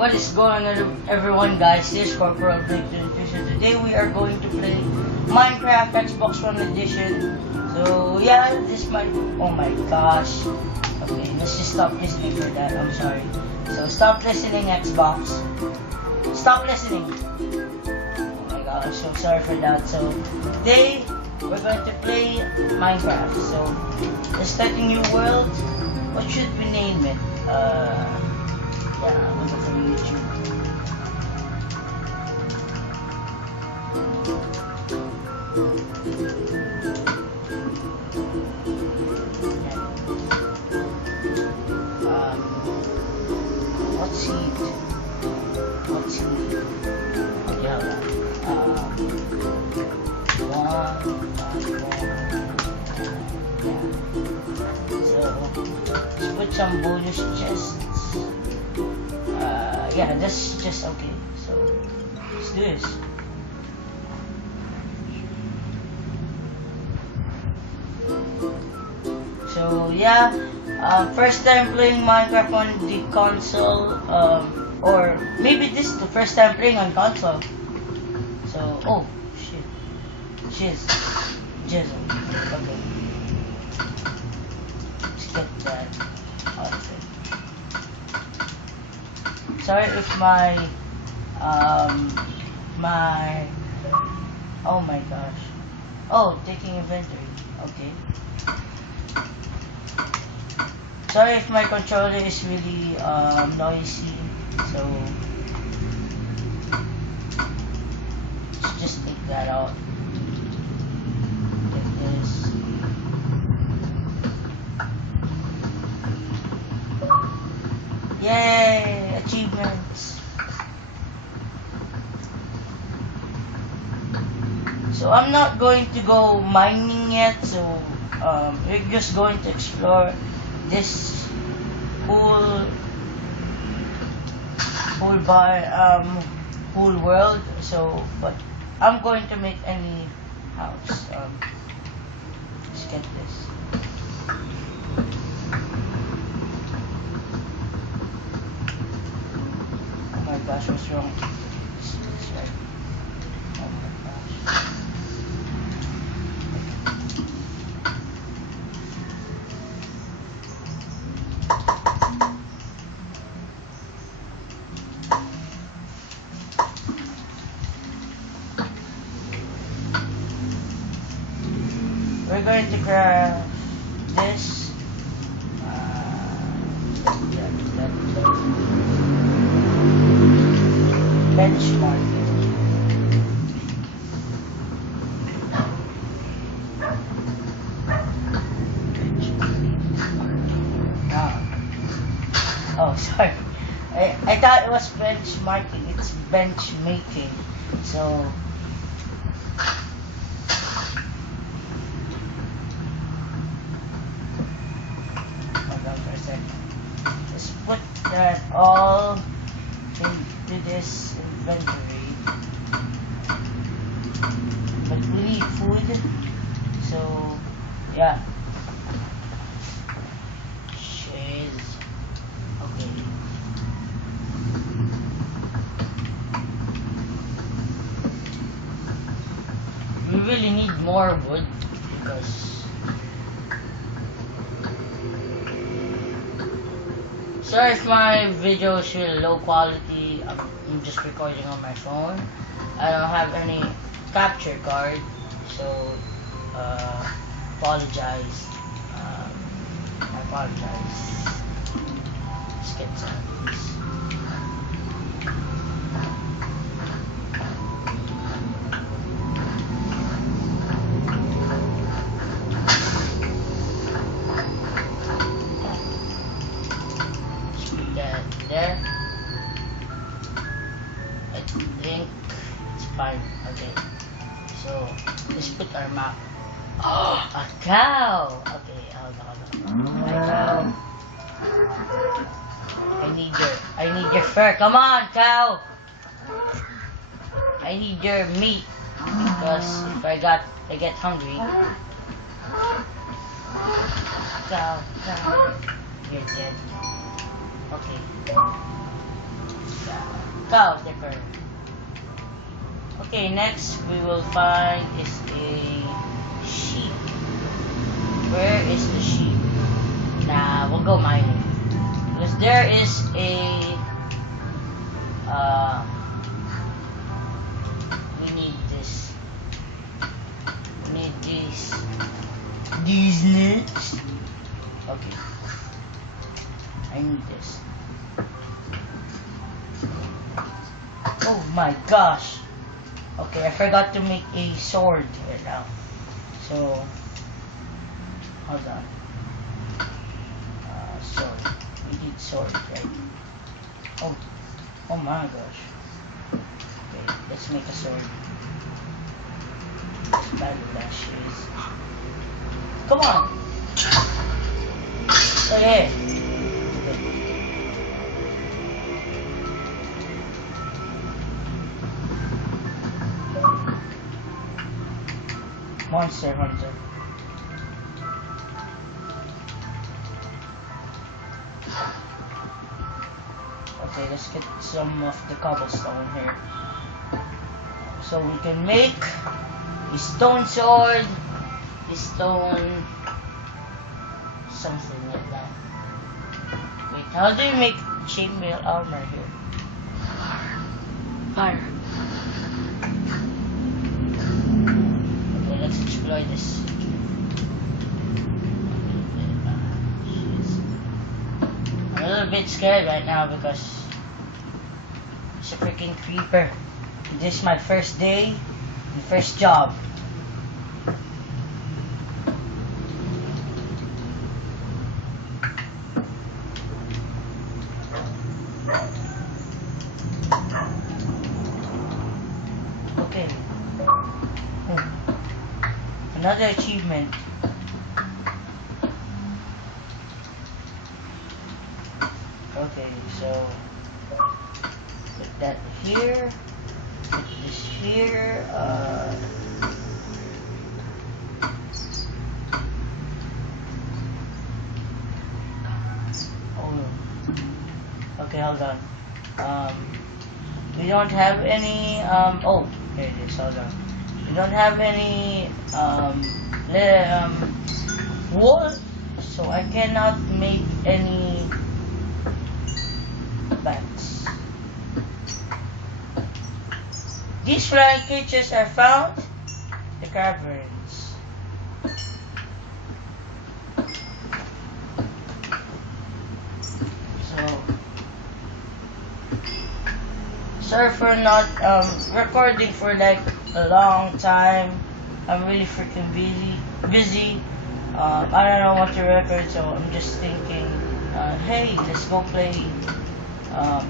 What is going on, everyone, guys? This is Corporal Blake. Today we are going to play Minecraft Xbox One Edition. So yeah, this might. Oh my gosh. Okay, let's just stop listening for that. I'm sorry. So stop listening, Xbox. Stop listening. Oh my gosh, so sorry for that. So today we're going to play Minecraft. So let's start a new world. What should we name it? Yeah, I'm gonna go from YouTube. Let's see. Yeah. So let's put some bonus chests. Yeah, that's just okay. So let's do this. So yeah, first time playing Minecraft on the console, or maybe this is the first time playing on console. So oh shit, jizzle. Okay, let's get that outfit. Sorry if my oh my gosh. Oh, taking inventory. Okay. Sorry if my controller is really noisy. So let's just take that out. Like this. Yay! Achievements! So I'm not going to go mining yet, so we're just going to explore this whole world. So, but I'm going to make any house. Let's get this. Oh my gosh, what's wrong? It's right. Oh my gosh. We're going to craft this. Benchmark. Oh, sorry. I thought it was benchmarking. It's bench making. So. Let's put that all into this inventory. But we need food, so yeah. Cheese. Okay. We really need more wood because. Sorry if my video is really low quality. I'm just recording on my phone. I don't have any capture card, so apologize. I apologize. Let's get some of these. There. I think it's fine. Okay. So let's put our map. Oh, a cow. Okay, hold on. My cow. I need your fur. Come on, cow. I need your meat because if I get hungry. Cow. You're dead. Okay. Cow sticker. Okay, next we will find is a sheep. Where is the sheep? Nah, we'll go mining. Because there is a we need this. We need these. These nuts. Okay. I need this. Oh my gosh. Okay, I forgot to make a sword right now. So, hold on. Sword. We need sword, right? Oh my gosh. Okay, let's make a sword. Battle dashes. Come on! Okay. Monster Hunter. Okay, let's get some of the cobblestone here. So we can make a stone sword, a stone something like that. Wait, how do you make chainmail armor here? Fire. Okay, let's explore this. I'm a little bit scared right now because it's a freaking creeper. This is my first day, my first job. Okay. Another achievement. Okay, so put that here. Put this here. Oh. Okay, hold on. We don't have any. Oh, here it is. Hold on. We don't have any wool, so I cannot make any bats. These flying creatures are found in the caverns. So, sorry for not recording for like a long time. I'm really freaking busy. I don't know what to record, so I'm just thinking, hey, let's go play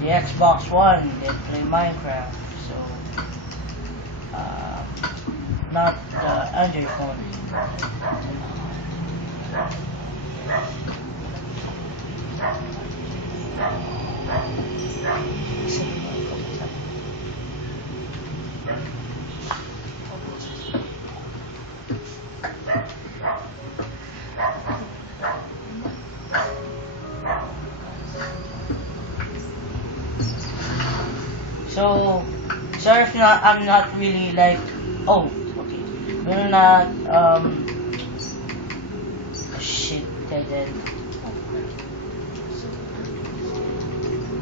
the Xbox One and play Minecraft. So, not the Android phone. So, sorry if not, I'm not really like, oh, okay, we're not, shit, dead end.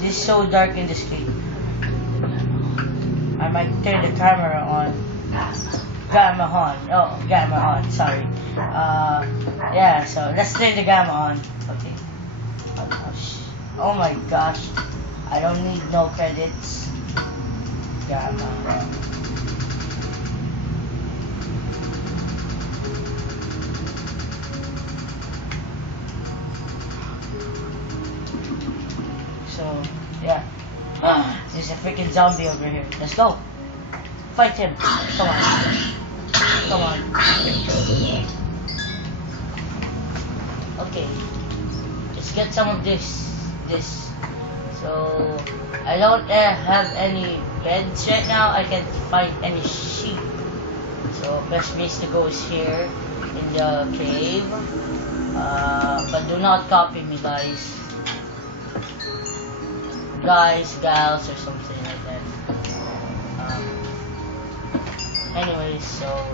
This is so dark in this game. I might turn the camera on. Gamma on, sorry. Yeah, so let's turn the gamma on. Okay. Oh my gosh. I don't need no credits. Gamma. So, yeah. There's a freaking zombie over here. Let's go. Fight him. Come on. Come on. Okay. Let's get some of this. So, I don't have any beds right now. I can't find any sheep. So, best place to go is here in the cave. But do not copy me, guys. Guys, gals, or something like that. Anyways, so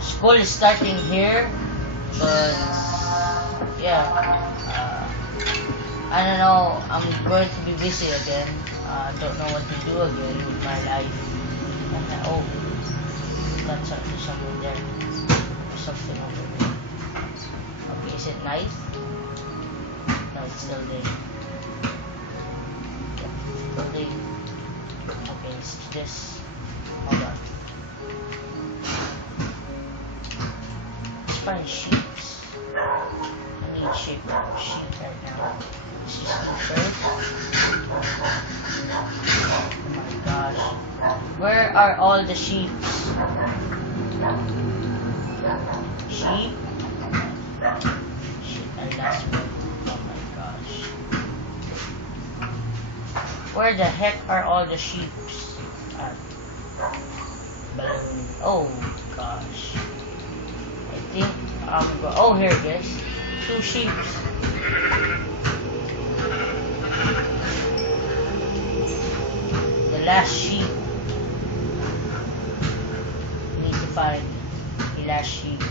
school is starting here, but yeah, I don't know. I'm going to be busy again. Don't know what to do again with my life. And, oh, that's something there. There's something over there. Okay, is it night? No, it's still day. Yep, still day. Okay, it's this. Hold on. Let's find sheep. I need sheep right now. Let's just eat first. Oh my gosh. Where are all the sheep? Sheep? Shit, I lost one. Oh my gosh. Where the heck are all the sheep? Balloon. Oh gosh. I think I'm go. Oh, here it is. 2 sheep. The last sheep. We need to find the last sheep.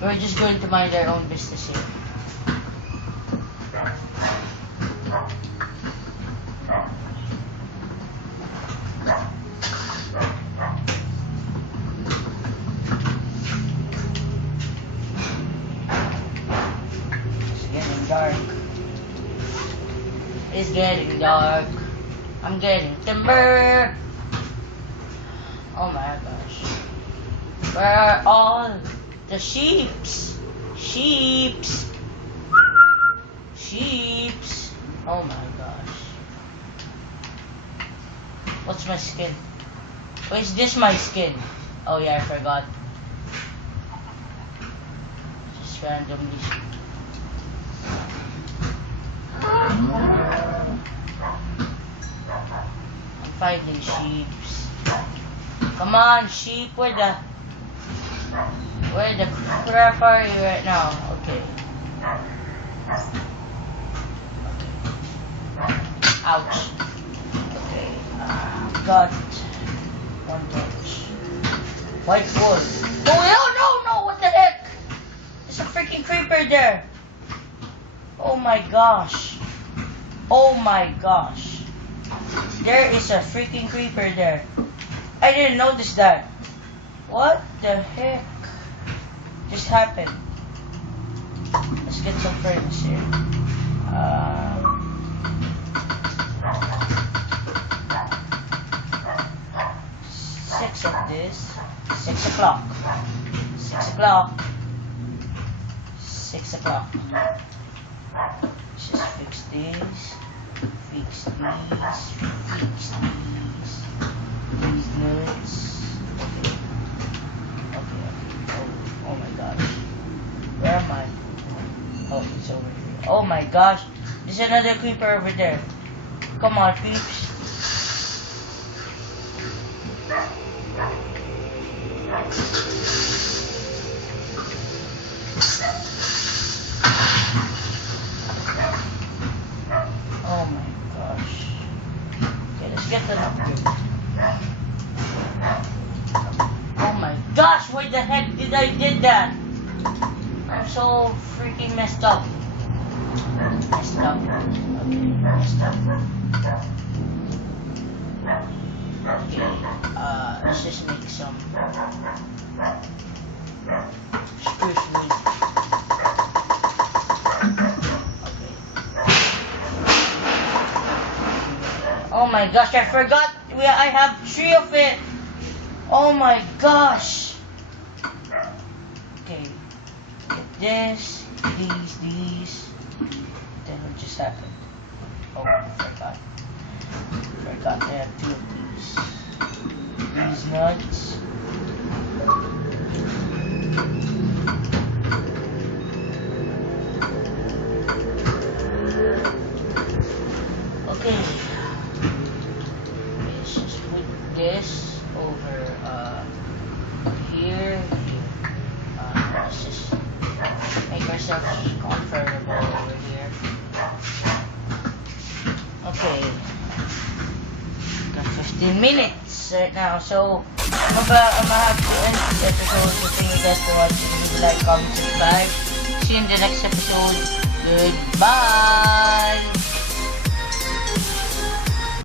We're just going to mind our own business here. Dark. It's getting dark. I'm getting timber. Oh my gosh. Where are all the sheeps? Sheeps. Sheeps. Oh my gosh. What's my skin? Oh, is this my skin? Oh yeah, I forgot. Just randomly. I'm finding sheep. Come on, sheep. Where the crap are you right now? Okay. Ouch. Okay. Got 1 torch. White wool. Oh no! What the heck? There's a freaking creeper there. Oh my gosh. Oh my gosh. There is a freaking creeper there. I didn't notice that. What the heck just happened? Let's get some frames here. 6 of this. 6 o'clock. 6 o'clock. 6 o'clock. Let's just fix this. Fix these. Fix these. These nuts. Okay. Oh my gosh. Where am I? Oh, it's over here. Oh my gosh. There's another creeper over there. Come on, peeps. Oh my gosh. Okay, let's get them up here. Oh my gosh, why the heck did I did that? I'm so freaking messed up. Messed up. Okay, messed up. Okay, let's just make some spruce wood. Okay. Oh my gosh, I forgot I have 3 of it. Oh my gosh. Okay. Get this, these. Then what just happened? Oh, I forgot. Forgot I have 2 of these. These nuts. Okay. Let's just put this over here. Let's just make ourselves comfortable over here. Okay. Got 15 minutes. hours right now. So, I'm gonna have to end this episode. So, thank you guys for watching. Leave a like, comment, subscribe. See you in the next episode. Goodbye.